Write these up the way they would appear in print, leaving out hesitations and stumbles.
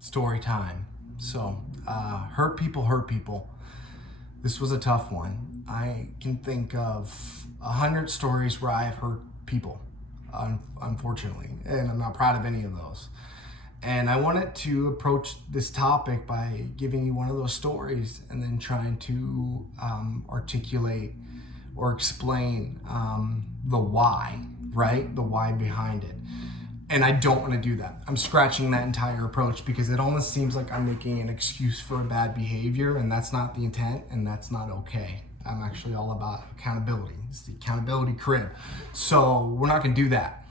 Story time. So, hurt people. This was a tough one. I can think of 100 stories where I have hurt people, unfortunately, and I'm not proud of any of those. And I wanted to approach this topic by giving you one of those stories and then trying to articulate or explain the why, right? The why behind it. And I don't want to do that. I'm scratching that entire approach because it almost seems like I'm making an excuse for bad behavior, and that's not the intent, and that's not okay. I'm actually all about accountability. It's the accountability crib. So we're not going to do that.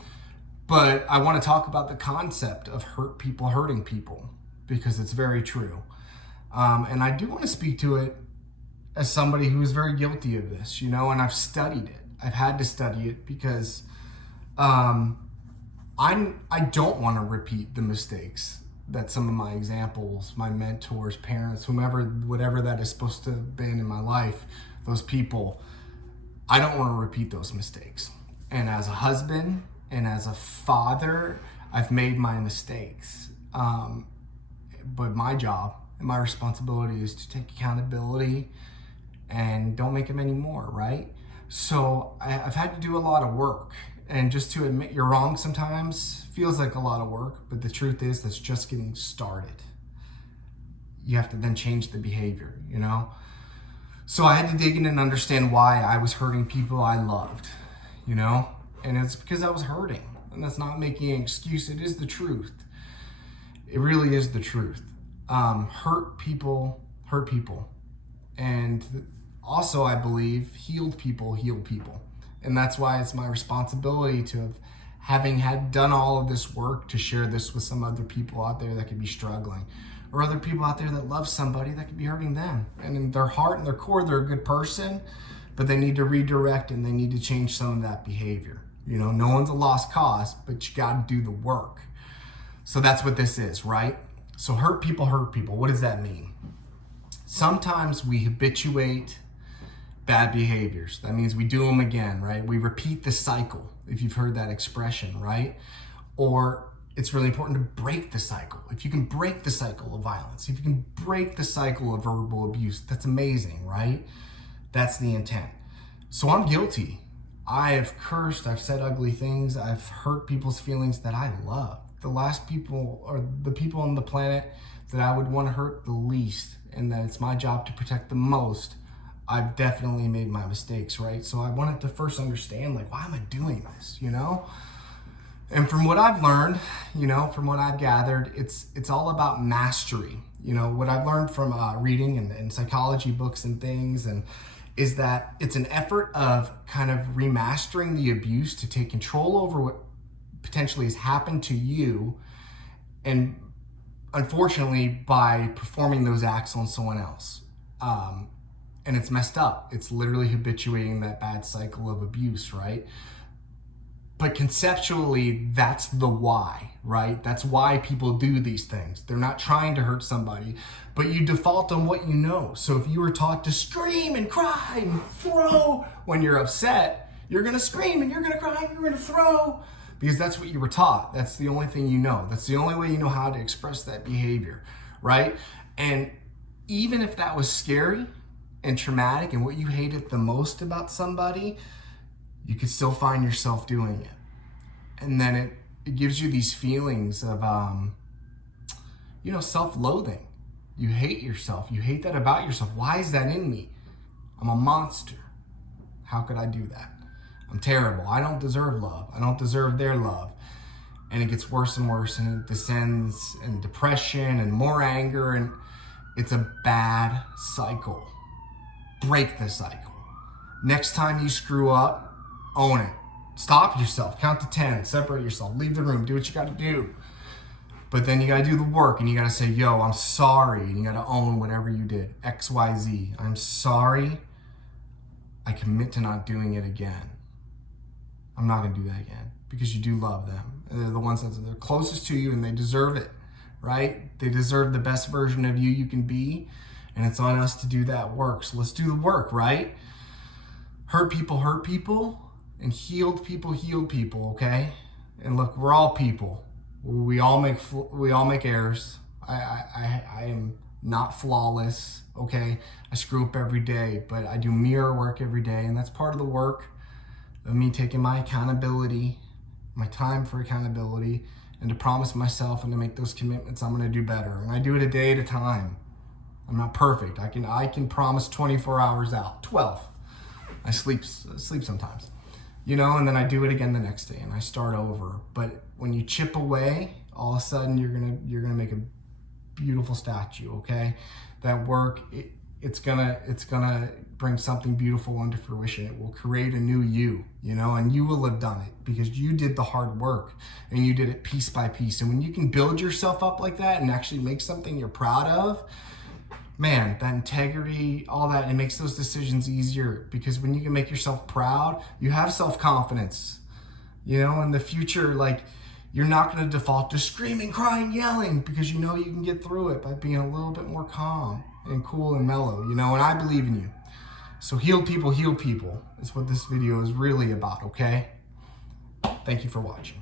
But I want to talk about the concept of hurt people hurting people because it's very true. And I do want to speak to it as somebody who is very guilty of this, and I've studied it. I've had to study it because I don't want to repeat the mistakes that some of my examples, my mentors, parents, whomever, whatever that is supposed to have been in my life, those people, I don't want to repeat those mistakes. And as a husband and as a father, I've made my mistakes. But my job and my responsibility is to take accountability and don't make them anymore, right? So I've had to do a lot of work. And just to admit you're wrong sometimes feels like a lot of work, but the truth is that's just getting started. You have to then change the behavior, So I had to dig in and understand why I was hurting people I loved, And it's because I was hurting. And that's not making an excuse. It is the truth. It really is the truth. Hurt people. And also, I believe, healed people heal people. And that's why it's my responsibility to having done all of this work to share this with some other people out there that could be struggling, or other people out there that love somebody that could be hurting them. And in their heart and their core, they're a good person, but they need to redirect and they need to change some of that behavior. No one's a lost cause, but you got to do the work. So that's what this is, right? So hurt people. What does that mean? Sometimes we habituate bad behaviors. That means we do them again, right? We repeat the cycle, if you've heard that expression, right? Or it's really important to break the cycle. If you can break the cycle of violence, if you can break the cycle of verbal abuse, that's amazing, right? That's the intent. So I'm guilty. I have cursed, I've said ugly things, I've hurt people's feelings that I love. The last people, or the people on the planet that I would want to hurt the least, and that it's my job to protect the most, I've definitely made my mistakes, right? So I wanted to first understand, why am I doing this, And from what I've learned, from what I've gathered, it's all about mastery. What I've learned from reading and psychology books and things, and is that it's an effort of kind of remastering the abuse to take control over what potentially has happened to you, and unfortunately by performing those acts on someone else. And it's messed up. It's literally habituating that bad cycle of abuse, right? But conceptually, that's the why, right? That's why people do these things. They're not trying to hurt somebody, but you default on what you know. So if you were taught to scream and cry and throw when you're upset, you're gonna scream and you're gonna cry and you're gonna throw, because that's what you were taught. That's the only thing you know. That's the only way you know how to express that behavior, right? And even if that was scary and traumatic and what you hated the most about somebody, you could still find yourself doing it. And then it gives you these feelings of, self-loathing. You hate yourself. You hate that about yourself. Why is that in me? I'm a monster. How could I do that? I'm terrible. I don't deserve love. I don't deserve their love. And it gets worse and worse, and it descends in depression and more anger, and it's a bad cycle. Break the cycle. Next time you screw up, own it. Stop yourself. Count to 10. Separate yourself. Leave the room. Do what you got to do. But then you got to do the work, and you got to say, yo, I'm sorry. And you got to own whatever you did. X, Y, Z. I'm sorry. I commit to not doing it again. I'm not going to do that again, because you do love them. And they're the ones that are closest to you, and they deserve it, right? They deserve the best version of you can be. And it's on us to do that work. So let's do the work, right? Hurt people, and healed people, okay? And look, we're all people. We all make errors. I am not flawless, okay? I screw up every day, but I do mirror work every day, and that's part of the work of me taking my accountability, my time for accountability, and to promise myself and to make those commitments I'm gonna do better. And I do it a day at a time. I'm not perfect. I can promise 24 hours out, 12. I sleep sometimes, and then I do it again the next day and I start over. But when you chip away, all of a sudden you're gonna make a beautiful statue, okay? That work, it's gonna bring something beautiful into fruition. It will create a new you, and you will have done it because you did the hard work and you did it piece by piece. And when you can build yourself up like that and actually make something you're proud of, man, that integrity, all that, it makes those decisions easier, because when you can make yourself proud, you have self-confidence, in the future. Like, you're not going to default to screaming, crying, yelling, because you can get through it by being a little bit more calm and cool and mellow, and I believe in you. So heal people is what this video is really about, okay? Thank you for watching.